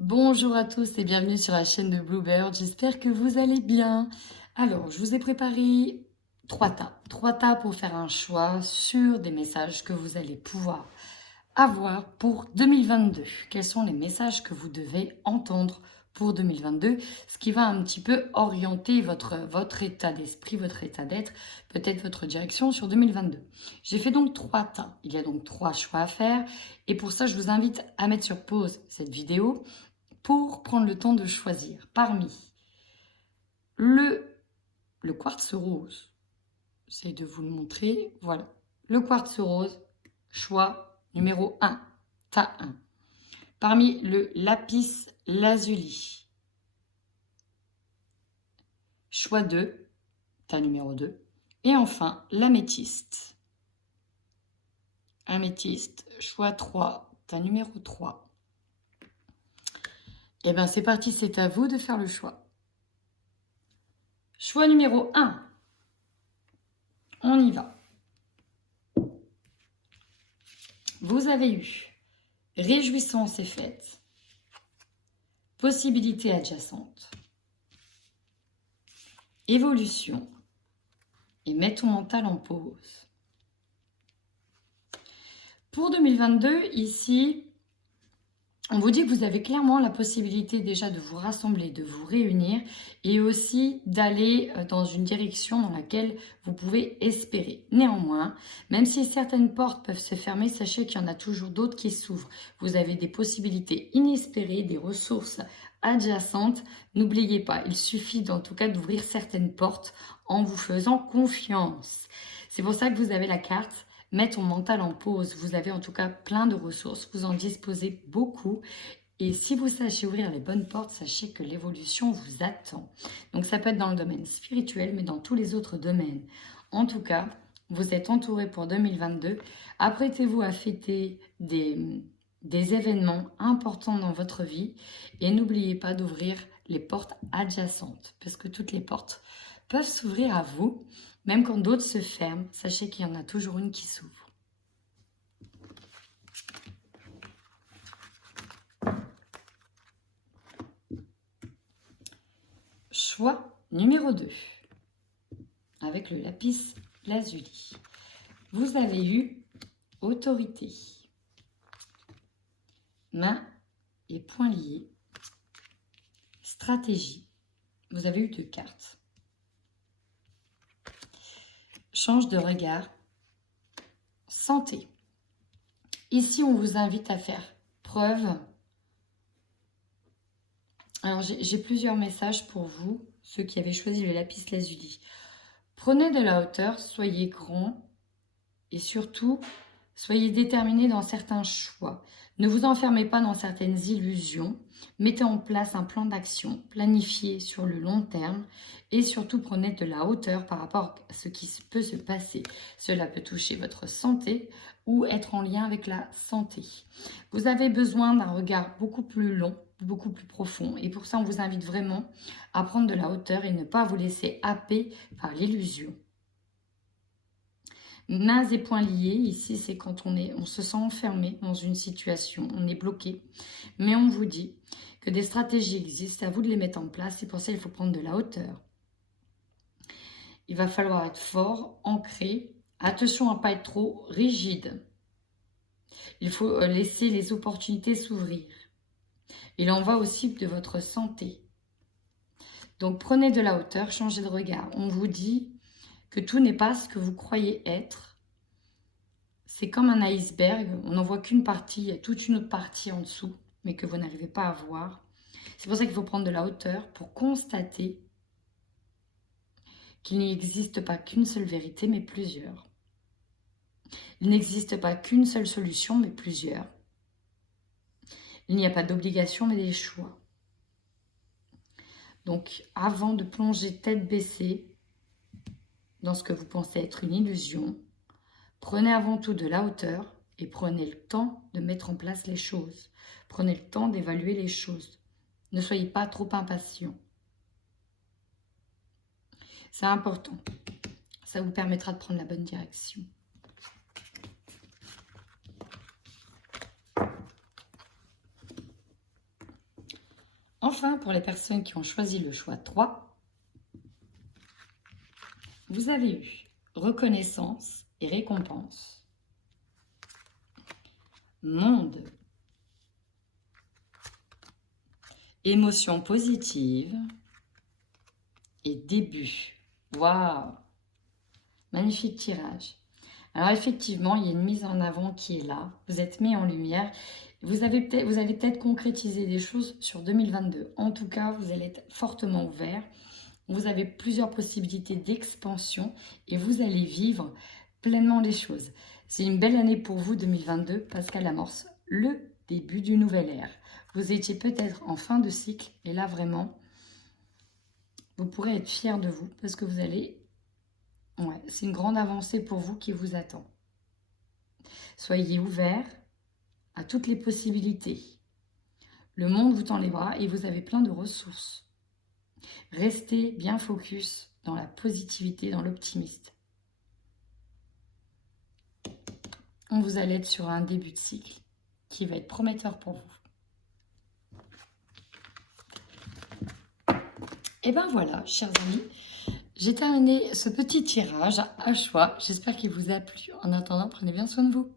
Bonjour à tous et bienvenue sur la chaîne de Bluebird, j'espère que vous allez bien. Alors, je vous ai préparé trois tas pour faire un choix sur des messages que vous allez pouvoir avoir pour 2022. Quels sont les messages que vous devez entendre pour 2022, ce qui va un petit peu orienter votre état d'esprit, votre état d'être, peut-être votre direction sur 2022. J'ai fait donc trois tas, il y a donc trois choix à faire et pour ça je vous invite à mettre sur pause cette vidéo pour prendre le temps de choisir parmi le quartz rose. J'essaie de vous le montrer. Voilà. Le quartz rose, choix numéro 1, tas 1. Parmi le lapis lazuli, choix 2, tas numéro 2. Et enfin, l'améthyste. Améthyste, choix 3, tas numéro 3. Et bien c'est parti, c'est à vous de faire le choix. Choix numéro 1. On y va. Vous avez eu réjouissance et fête, possibilités adjacentes, évolution et mets ton mental en pause. Pour 2022, ici, on vous dit que vous avez clairement la possibilité déjà de vous rassembler, de vous réunir et aussi d'aller dans une direction dans laquelle vous pouvez espérer. Néanmoins, même si certaines portes peuvent se fermer, sachez qu'il y en a toujours d'autres qui s'ouvrent. Vous avez des possibilités inespérées, des ressources adjacentes. N'oubliez pas, il suffit en tout cas d'ouvrir certaines portes en vous faisant confiance. C'est pour ça que vous avez la carte mets ton mental en pause. Vous avez en tout cas plein de ressources, vous en disposez beaucoup. Et si vous sachez ouvrir les bonnes portes, sachez que l'évolution vous attend. Donc ça peut être dans le domaine spirituel, mais dans tous les autres domaines. En tout cas, vous êtes entouré pour 2022. Apprêtez-vous à fêter des événements importants dans votre vie. Et n'oubliez pas d'ouvrir les portes adjacentes, parce que toutes les portes peuvent s'ouvrir à vous. Même quand d'autres se ferment, sachez qu'il y en a toujours une qui s'ouvre. Choix numéro 2, avec le lapis lazuli. Vous avez eu autorité, main et poings liés, stratégie. Vous avez eu 2 cartes. Change de regard, santé. Ici, on vous invite à faire preuve. Alors, j'ai plusieurs messages pour vous, ceux qui avaient choisi le lapis lazuli. Prenez de la hauteur, soyez grand et surtout, soyez déterminé dans certains choix. Ne vous enfermez pas dans certaines illusions. Mettez en place un plan d'action, planifiez sur le long terme et surtout prenez de la hauteur par rapport à ce qui peut se passer. Cela peut toucher votre santé ou être en lien avec la santé. Vous avez besoin d'un regard beaucoup plus long, beaucoup plus profond et pour ça on vous invite vraiment à prendre de la hauteur et ne pas vous laisser happer par l'illusion. Mains et poings liés, ici c'est quand on se sent enfermé dans une situation, on est bloqué. Mais on vous dit que des stratégies existent, à vous de les mettre en place et pour ça il faut prendre de la hauteur. Il va falloir être fort, ancré, attention à ne pas être trop rigide. Il faut laisser les opportunités s'ouvrir. Il en va aussi de votre santé. Donc prenez de la hauteur, changez de regard. On vous dit que tout n'est pas ce que vous croyez être. C'est comme un iceberg, on n'en voit qu'une partie, il y a toute une autre partie en dessous, mais que vous n'arrivez pas à voir. C'est pour ça qu'il faut prendre de la hauteur pour constater qu'il n'existe pas qu'une seule vérité, mais plusieurs. Il n'existe pas qu'une seule solution, mais plusieurs. Il n'y a pas d'obligation, mais des choix. Donc, avant de plonger tête baissée dans ce que vous pensez être une illusion, prenez avant tout de la hauteur et prenez le temps de mettre en place les choses. Prenez le temps d'évaluer les choses. Ne soyez pas trop impatient. C'est important. Ça vous permettra de prendre la bonne direction. Enfin, pour les personnes qui ont choisi le choix 3, vous avez eu reconnaissance et récompense, monde, émotions positives et début. Waouh! Magnifique tirage. Alors effectivement, il y a une mise en avant qui est là. Vous êtes mis en lumière. Vous allez peut-être concrétiser des choses sur 2022. En tout cas, vous allez être fortement ouvert. Vous avez plusieurs possibilités d'expansion et vous allez vivre pleinement les choses. C'est une belle année pour vous 2022 parce qu'elle amorce le début d'une nouvelle ère. Vous étiez peut-être en fin de cycle et là vraiment, vous pourrez être fier de vous parce que vous allez... Ouais, c'est une grande avancée pour vous qui vous attend. Soyez ouverts à toutes les possibilités. Le monde vous tend les bras et vous avez plein de ressources. Restez bien focus dans la positivité, dans l'optimiste. On vous allez être sur un début de cycle qui va être prometteur pour vous. Et ben voilà, chers amis, j'ai terminé ce petit tirage à choix. J'espère qu'il vous a plu. En attendant, prenez bien soin de vous.